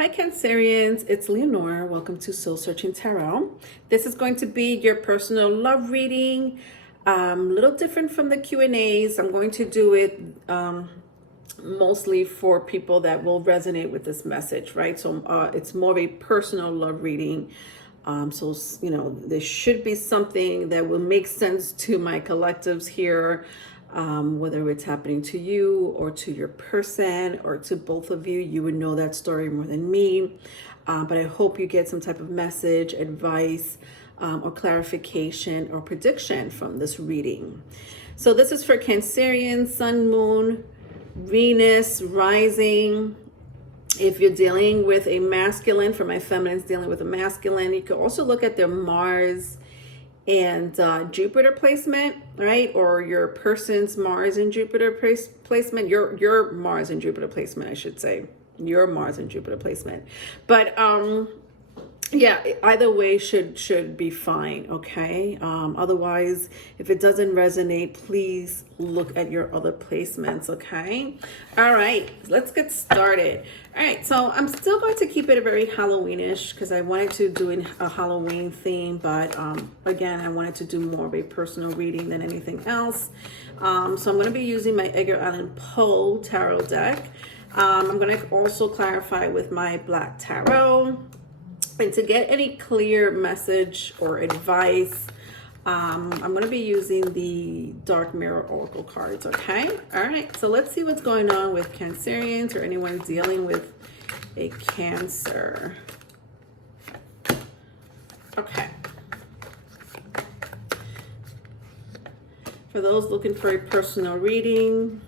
Hi Cancerians, it's Leonore. Welcome to Soul Searching Tarot. This is going to be your personal love reading. A little different from the Q&As. I'm going to do it mostly for people that will resonate with this message, right? So it's more of a personal love reading. So, there should be something that will make sense to my collectives here. Whether it's happening to you or to your person or to both of you, you would know that story more than me. But I hope you get some type of message, advice, or clarification or prediction from this reading. So this is for Cancerian, Sun, Moon, Venus, Rising. If you're dealing with a masculine, for my feminines dealing with a masculine, you could also look at their Mars and Jupiter placement, right? Or your person's Mars and Jupiter placement, your Mars and Jupiter placement, I should say, your Mars and Jupiter placement. But yeah, either way should be fine, okay? Otherwise, if it doesn't resonate, please look at your other placements, okay? All right, let's get started. All right, so I'm still going to keep it a very Halloweenish because I wanted to do a Halloween theme, but again, I wanted to do more of a personal reading than anything else. So I'm going to be using my Edgar Allan Poe tarot deck. I'm going to also clarify with my Black Tarot. And to get any clear message or advice, I'm going to be using the Dark Mirror Oracle cards, okay? All right, so let's see what's going on with Cancerians or anyone dealing with a Cancer. Okay. For those looking for a personal reading,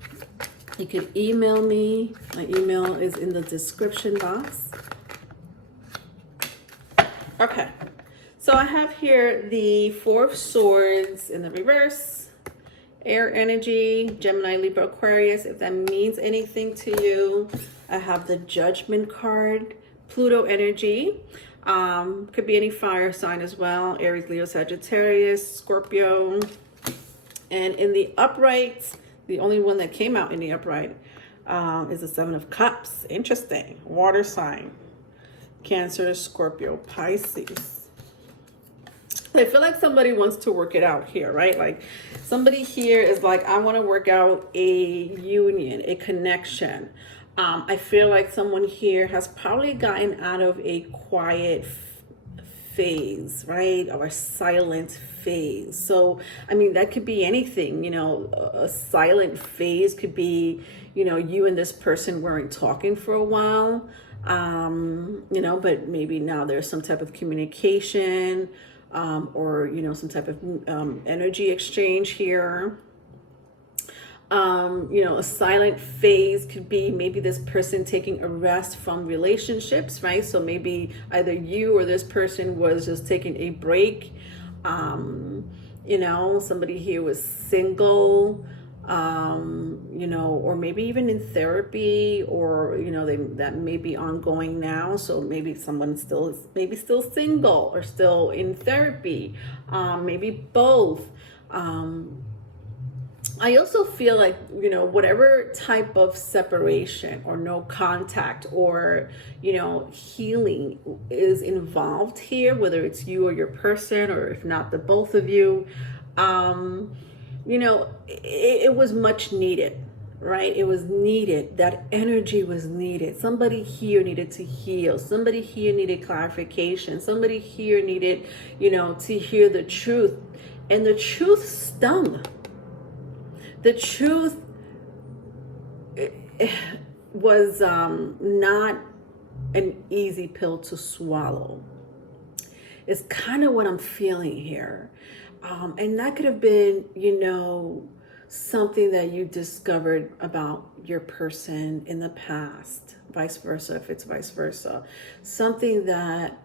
you can email me. My email is in the description box. Okay, so I have here the Four of Swords in the reverse, air energy, Gemini, Libra, Aquarius, if that means anything to you. I have the Judgment card, Pluto energy, could be any fire sign as well, Aries, Leo, Sagittarius, Scorpio. And in the upright, the only one that came out in the upright is the Seven of Cups. Interesting, water sign. Cancer, Scorpio, Pisces. I feel like somebody wants to work it out here, right? Like somebody here is like, I want to work out a union, a connection. I feel like someone here has probably gotten out of a quiet phase, right? Or a silent phase. So, I mean, that could be anything, a silent phase could be, you and this person weren't talking for a while. But maybe now there's some type of communication, or, some type of energy exchange here. A silent phase could be maybe this person taking a rest from relationships, right? So maybe either you or this person was just taking a break. Somebody here was single, or maybe even in therapy, or that may be ongoing now. So maybe someone still single or still in therapy, maybe both. I also feel like, whatever type of separation or no contact or, healing is involved here, whether it's you or your person, or if not the both of you, it was much needed, right? It was needed. That energy was needed. Somebody here needed to heal. Somebody here needed clarification. Somebody here needed, to hear the truth. And the truth stung. The truth was not an easy pill to swallow. It's kind of what I'm feeling here. And that could have been, something that you discovered about your person in the past, vice versa, if it's vice versa. Something that,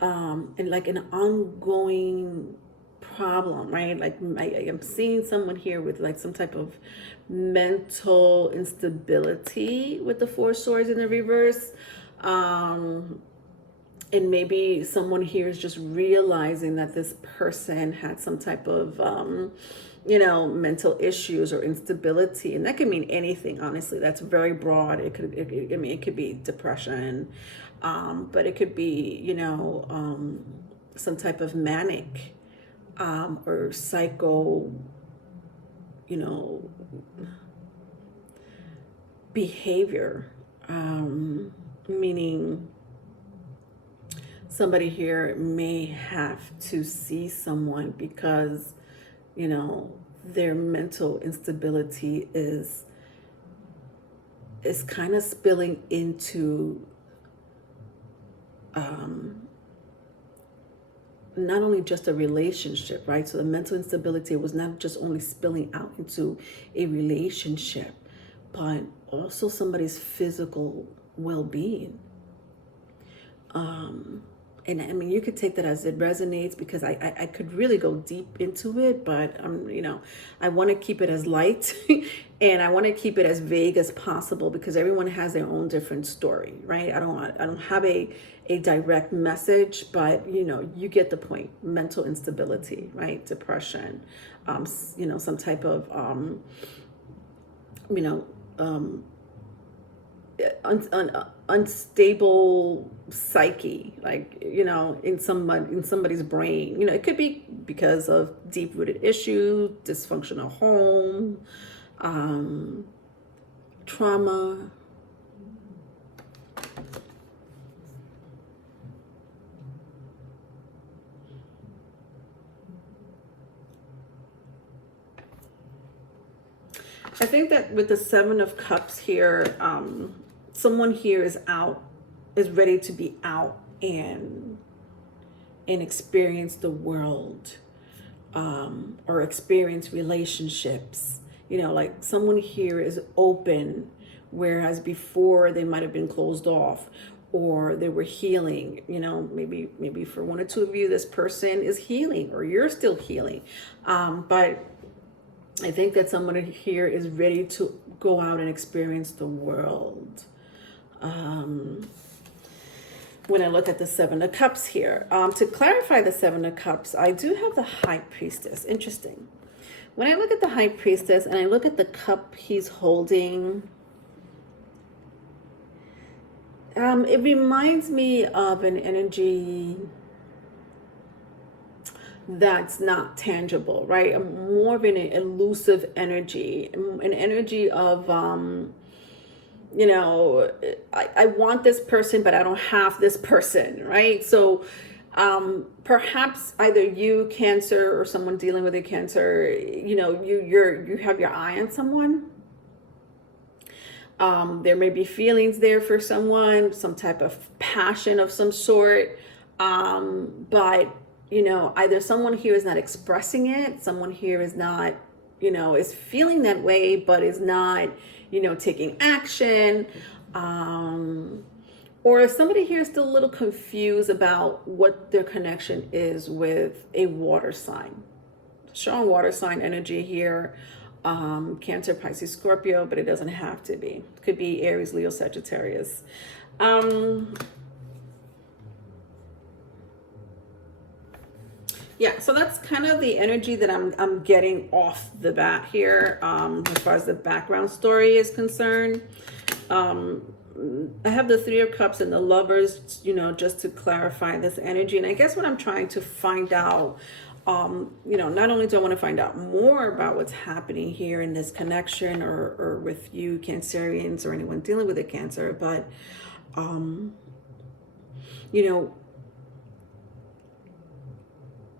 and like an ongoing problem, right? Like I'm seeing someone here with like some type of mental instability with the Four Swords in the reverse. And maybe someone here is just realizing that this person had some type of mental issues or instability, and that can mean anything. Honestly, that's very broad. It could be depression, but it could be, some type of manic, or psycho, you know, behavior, meaning somebody here may have to see someone because, their mental instability is kind of spilling into, not only just a relationship, right? So the mental instability was not just only spilling out into a relationship, but also somebody's physical well-being. And I mean, you could take that as it resonates, because I could really go deep into it, but I want to keep it as light and I want to keep it as vague as possible, because everyone has their own different story, right? I don't have a direct message, but you get the point. Mental instability, right? Depression, some type of unstable psyche, like in somebody's brain. It could be because of deep-rooted issues, dysfunctional home, trauma. I think that with the Seven of Cups here, someone here is ready to be out and experience the world, or experience relationships. Like someone here is open, whereas before they might have been closed off, or they were healing. Maybe for one or two of you, this person is healing, or you're still healing. But I think that someone here is ready to go out and experience the world. When I look at the Seven of Cups here, to clarify the Seven of Cups, I do have the High Priestess. Interesting. When I look at the High Priestess and I look at the cup he's holding, it reminds me of an energy that's not tangible, right? More of an elusive energy, an energy of, I want this person, but I don't have this person, right? So perhaps either you, Cancer, or someone dealing with a Cancer, you have your eye on someone. There may be feelings there for someone, some type of passion of some sort, but either someone here is not expressing it, someone here is not, is feeling that way, but is not, taking action. Or somebody here is still a little confused about what their connection is with a water sign. Strong water sign energy here. Cancer, Pisces, Scorpio, but it doesn't have to be. It could be Aries, Leo, Sagittarius. Yeah, so that's kind of the energy that I'm getting off the bat here, as far as the background story is concerned. I have the Three of Cups and the Lovers, just to clarify this energy. And I guess what I'm trying to find out, not only do I want to find out more about what's happening here in this connection, or with you Cancerians, or anyone dealing with a Cancer, but,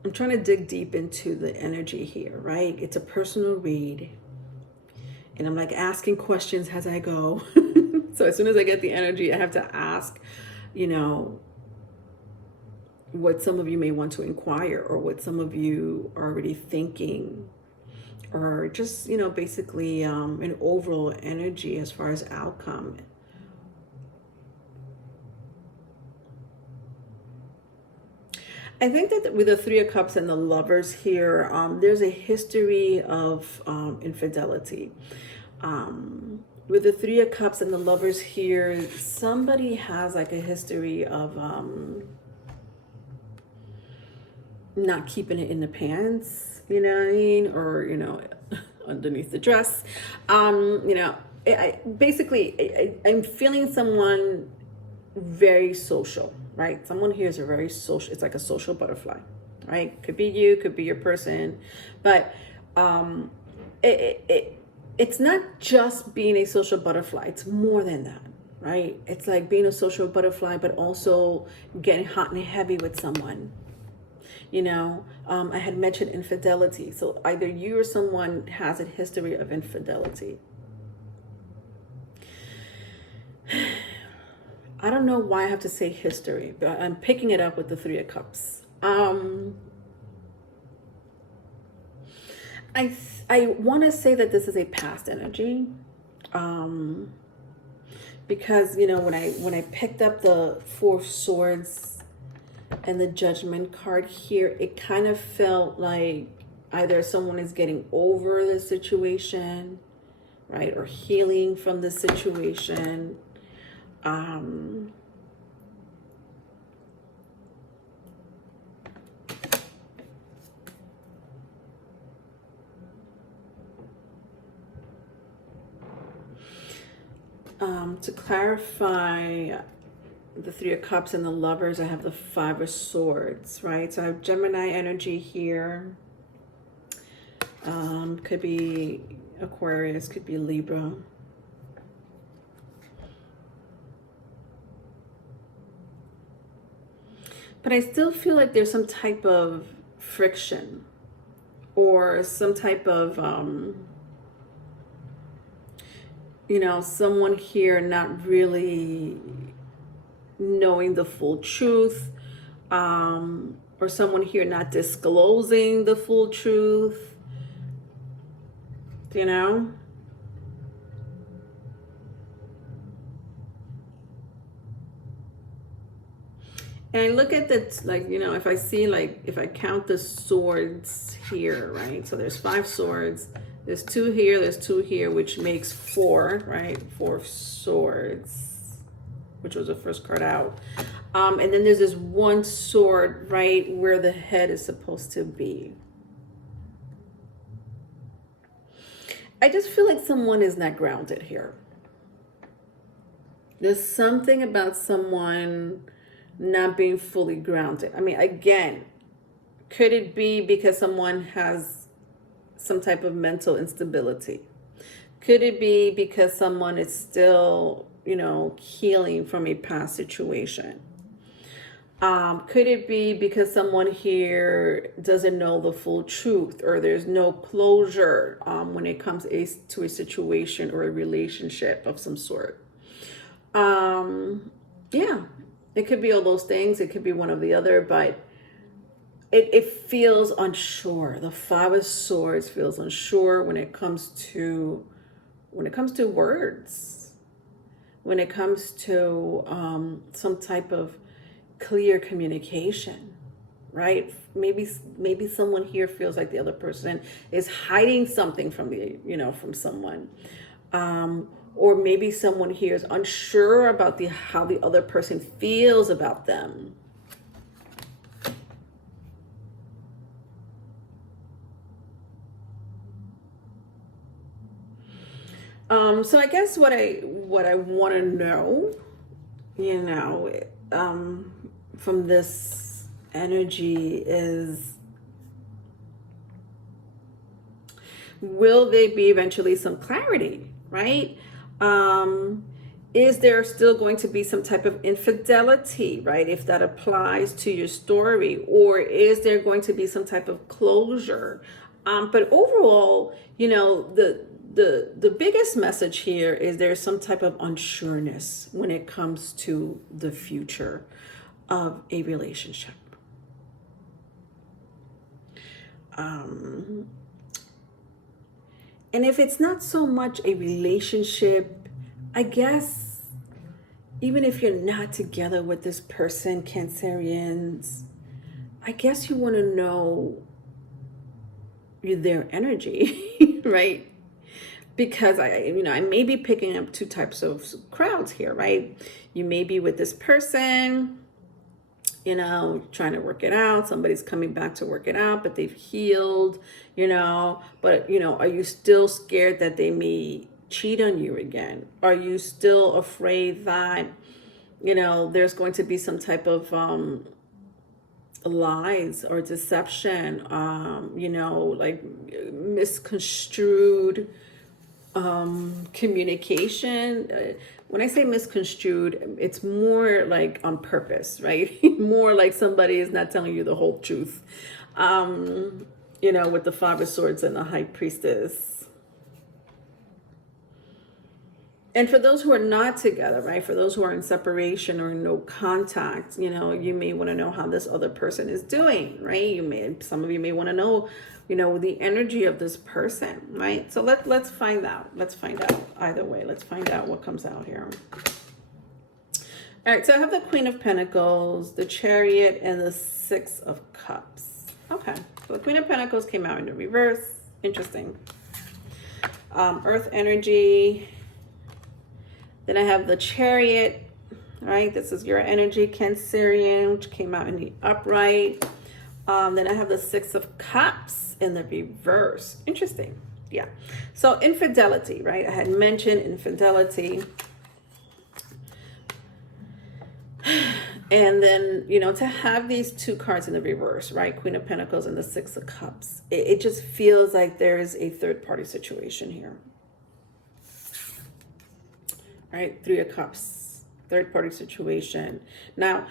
I'm trying to dig deep into the energy here, right? It's a personal read. And I'm like asking questions as I go. So as soon as I get the energy, I have to ask, what some of you may want to inquire, or what some of you are already thinking, or just, basically an overall energy as far as outcome. I think that with the Three of Cups and the Lovers here, there's a history of infidelity. With the Three of Cups and the Lovers here, somebody has like a history of not keeping it in the pants, you know what I mean? Or, underneath the dress. I'm feeling someone very social, right? Someone here is a very social, it's like a social butterfly, right? Could be you, could be your person, but it's not just being a social butterfly. It's more than that, right? It's like being a social butterfly, but also getting hot and heavy with someone. I had mentioned infidelity. So either you or someone has a history of infidelity. I don't know why I have to say history, but I'm picking it up with the Three of Cups. I want to say that this is a past energy, because when I picked up the Four of Swords and the Judgment card here, it kind of felt like either someone is getting over the situation, right, or healing from the situation. To clarify the Three of Cups and the Lovers, I have the Five of Swords, right? So I have Gemini energy here. Could be Aquarius, could be Libra. But I still feel like there's some type of friction or some type of, someone here not really knowing the full truth, or someone here not disclosing the full truth, And I look at that, if I see, if I count the swords here, right? So there's 5 swords. There's 2 here, there's 2 here, which makes 4, right? 4 swords, which was the first card out. And then there's this 1 sword right where the head is supposed to be. I just feel like someone is not grounded here. There's something about someone not being fully grounded. I mean, again, could it be because someone has some type of mental instability? Could it be because someone is still, healing from a past situation? Could it be because someone here doesn't know the full truth, or there's no closure when it comes to a situation or a relationship of some sort? Yeah, it could be all those things. It could be one or the other, but it feels unsure. The 5 of Swords feels unsure when it comes to words, when it comes to some type of clear communication, right? Maybe someone here feels like the other person is hiding something from from someone, or maybe someone here is unsure about how the other person feels about them. So I guess what I want to know, from this energy is, will there be eventually some clarity, right? Is there still going to be some type of infidelity, right? If that applies to your story, or is there going to be some type of closure? But overall, the biggest message here is there's some type of unsureness when it comes to the future of a relationship. And if it's not so much a relationship, I guess, even if you're not together with this person, Cancerians, I guess you want to know their energy, right? Because I may be picking up 2 types of crowds here, right? You may be with this person, you know, trying to work it out. Somebody's coming back to work it out, but they've healed, you know. But, you know, are you still scared that they may cheat on you again? Are you still afraid that, you know, there's going to be some type of lies or deception, you know, like misconstrued communication? When I say misconstrued, it's more like on purpose, right? More like somebody is not telling you the whole truth. You know, with the Five of Swords and the High Priestess. And for those who are not together, right? For those who are in separation or no contact, you know, you may want to know how this other person is doing, right? Some of you may want to know, you know, the energy of this person, right? So let's find out. Let's find out either way. Let's find out what comes out here. All right, so I have the Queen of Pentacles, the Chariot, and the Six of Cups. Okay, so the Queen of Pentacles came out in the reverse. Interesting. Earth energy. Then I have the Chariot, right? This is your energy, Cancerian, which came out in the upright. Then I have the Six of Cups in the reverse. Interesting. Yeah. So infidelity, right? I had mentioned infidelity. And then, you know, to have these two cards in the reverse, right? Queen of Pentacles and the Six of Cups. It just feels like there is a third party situation here. Right, Three of Cups, third party situation. Now,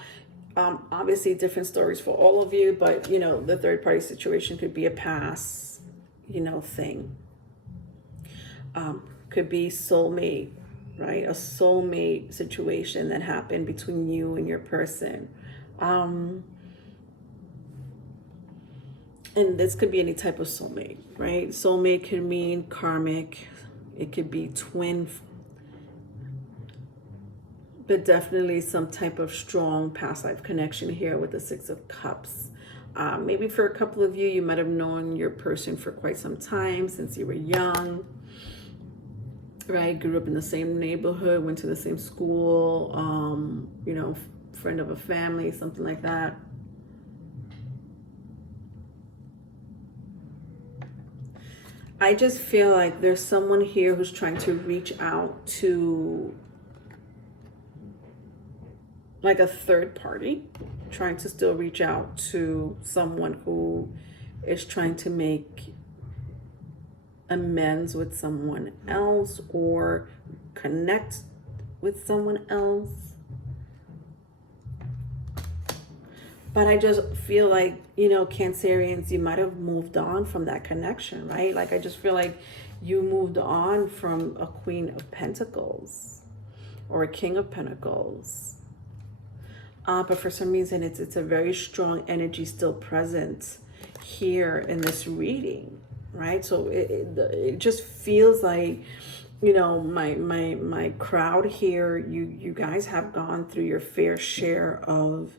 obviously different stories for all of you, but you know, the third party situation could be a past, you know, thing. Could be soulmate, right? A soulmate situation that happened between you and your person. And this could be any type of soulmate, right? Soulmate could mean karmic. It could be twin, but definitely some type of strong past life connection here with the Six of Cups. Maybe for a couple of you, you might have known your person for quite some time, since you were young, right? Grew up in the same neighborhood, went to the same school, you know, friend of a family, something like that. I just feel like there's someone here who's trying to reach out to like a third party, trying to still reach out to someone who is trying to make amends with someone else or connect with someone else. But I just feel like, you know, Cancerians, you might have moved on from that connection, right? Like, I just feel like you moved on from a Queen of Pentacles or a King of Pentacles. But for some reason, it's a very strong energy still present here in this reading, right? So it just feels like, you know, my crowd here, you guys have gone through your fair share of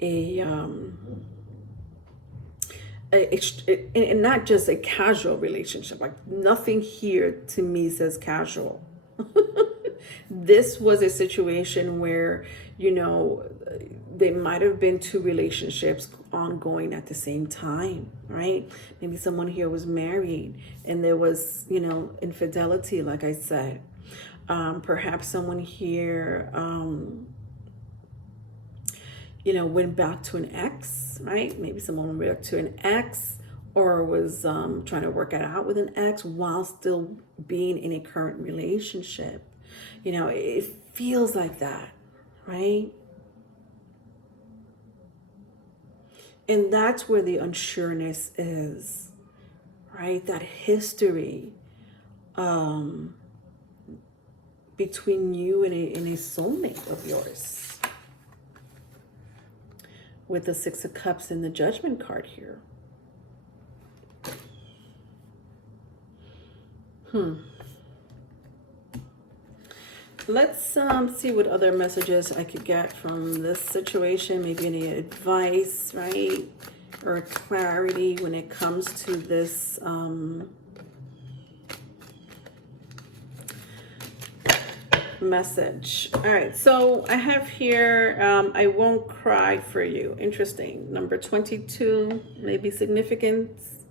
and not just a casual relationship. Like, nothing here to me says casual. This was a situation where, you know, there might have been two relationships ongoing at the same time, right? Maybe someone here was married and there was, you know, infidelity, like I said. Perhaps someone here, you know, went back to an ex, right? Maybe someone went back to an ex or was trying to work it out with an ex while still being in a current relationship. You know, it feels like that, right? And that's where the unsureness is, right? That history between you and a soulmate of yours. With the Six of Cups and the Judgment card here. Let's see what other messages I could get from this situation. Maybe any advice, right? Or clarity when it comes to this message. All right, so I have here, I won't cry for you. Interesting. Number 22, maybe significance,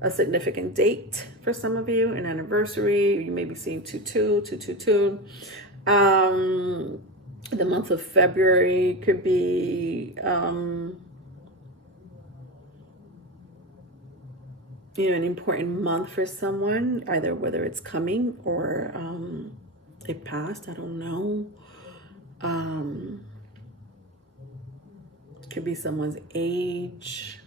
a significant date for some of you, an anniversary. You may be seeing 22. The month of February could be, an important month for someone, either whether it's coming or it passed. I don't know. It could be someone's age.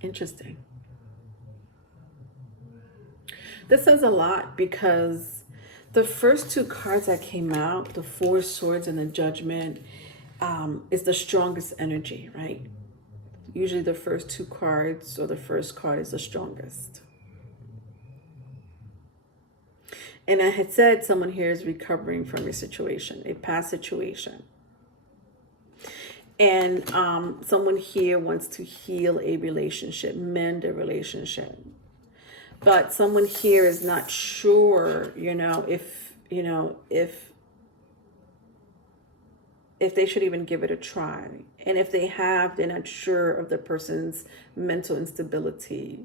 Interesting. This says a lot because the first two cards that came out, the Four Swords and the Judgment, is the strongest energy, right? Usually the first two cards or the first card is the strongest. And I had said someone here is recovering from a situation, a past situation. And someone here wants to heal a relationship, mend a relationship. But someone here is not sure, if they should even give it a try. And if they have, they're not sure of the person's mental instability.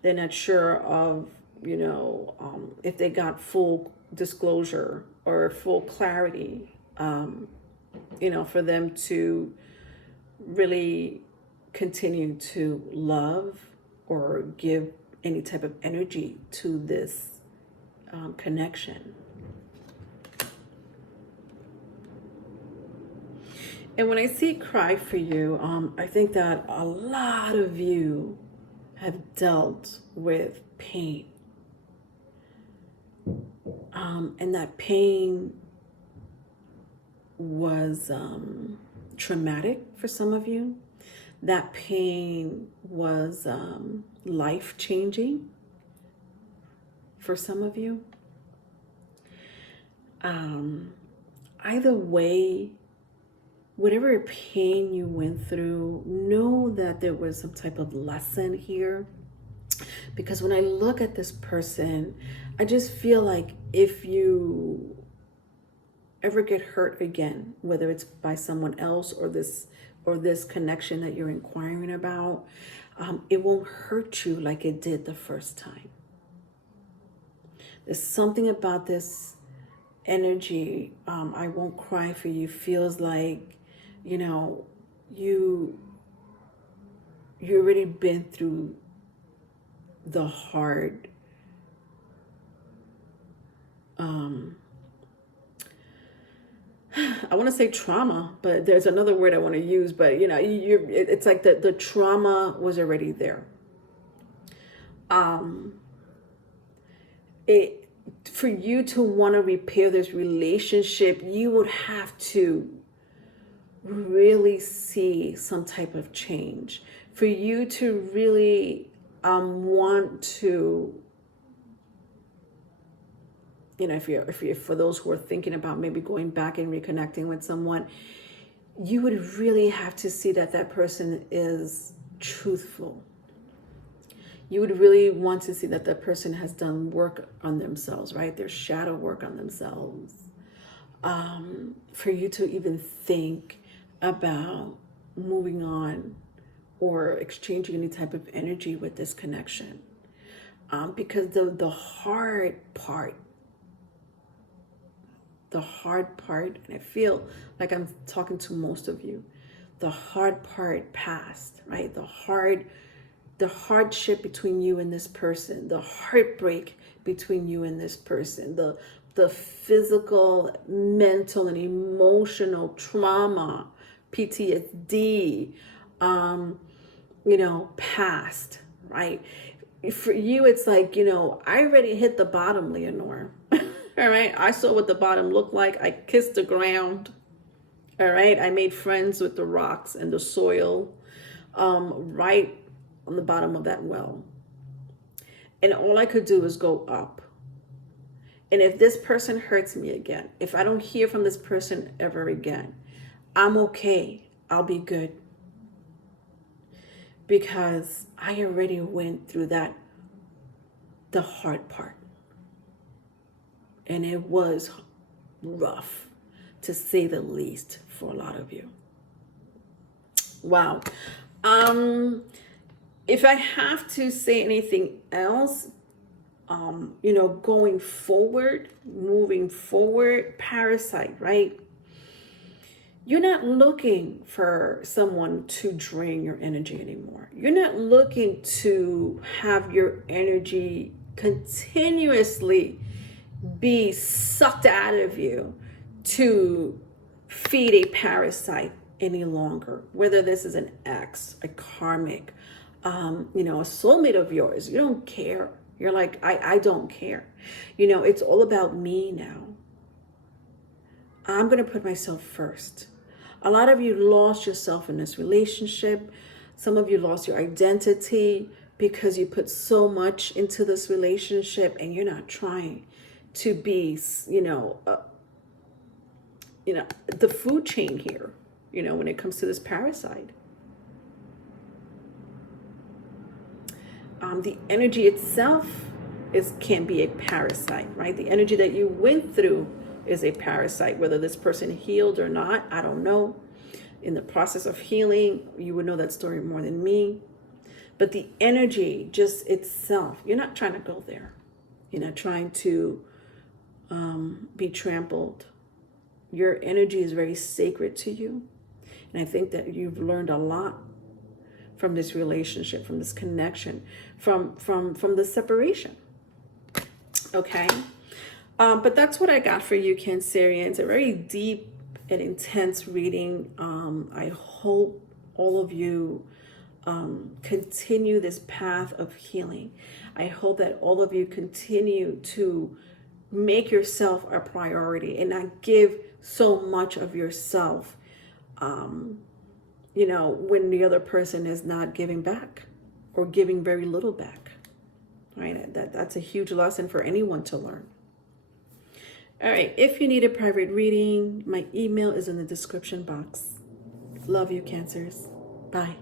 They're not sure of, if they got full disclosure or full clarity, for them to really continue to love or give any type of energy to this connection. And when I see cry for you, I think that a lot of you have dealt with pain. And that pain was traumatic for some of you. That pain was life-changing for some of you. Either way, whatever pain you went through, know that there was some type of lesson here. Because when I look at this person, I just feel like if you ever get hurt again, whether it's by someone else or this connection that you're inquiring about, it won't hurt you like it did the first time. There's something about this energy, I won't cry for you, feels like, you already been through the hard, I want to say trauma, but there's another word I want to use, but it's like the trauma was already there. For you to want to repair this relationship, you would have to really see some type of change. For you to really want to, if you're for those who are thinking about maybe going back and reconnecting with someone, you would really have to see that that person is truthful. You would really want to see that that person has done work on themselves, right? Their shadow work on themselves. For you to even think about moving on or exchanging any type of energy with this connection. Because the hard part, and I feel like I'm talking to most of you, the hard part passed, right? The hardship between you and this person, the heartbreak between you and this person, the physical, mental, and emotional trauma, PTSD, past, right? For you, it's like, I already hit the bottom, Leonore. All right. I saw what the bottom looked like. I kissed the ground. All right. I made friends with the rocks and the soil, right on the bottom of that well. And all I could do was go up. And if this person hurts me again, if I don't hear from this person ever again, I'm okay. I'll be good. because I already went through that, the hard part. And it was rough, to say the least, for a lot of you. Wow. If I have to say anything else, going forward, moving forward, parasite, right? You're not looking for someone to drain your energy anymore. You're not looking to have your energy continuously be sucked out of you to feed a parasite any longer. Whether this is an ex, a karmic, a soulmate of yours, you don't care. You're like, I don't care. It's all about me now. I'm going to put myself first. A lot of you lost yourself in this relationship. Some of you lost your identity because you put so much into this relationship and you're not trying to be, the food chain here, when it comes to this parasite. The energy itself can be a parasite, right? The energy that you went through is a parasite. Whether this person healed or not, I don't know. In the process of healing, you would know that story more than me. But the energy just itself, you're not trying to go there. You're not trying to be trampled. Your energy is very sacred to you. And I think that you've learned a lot from this relationship, from this connection, from the separation. Okay? But that's what I got for you, Cancerians. A very deep and intense reading. I hope all of you continue this path of healing. I hope that all of you continue to make yourself a priority and not give so much of yourself when the other person is not giving back or giving very little back, right? That's a huge lesson for anyone to learn. All right, if you need a private reading, my email is in the description box. Love you, Cancers. Bye.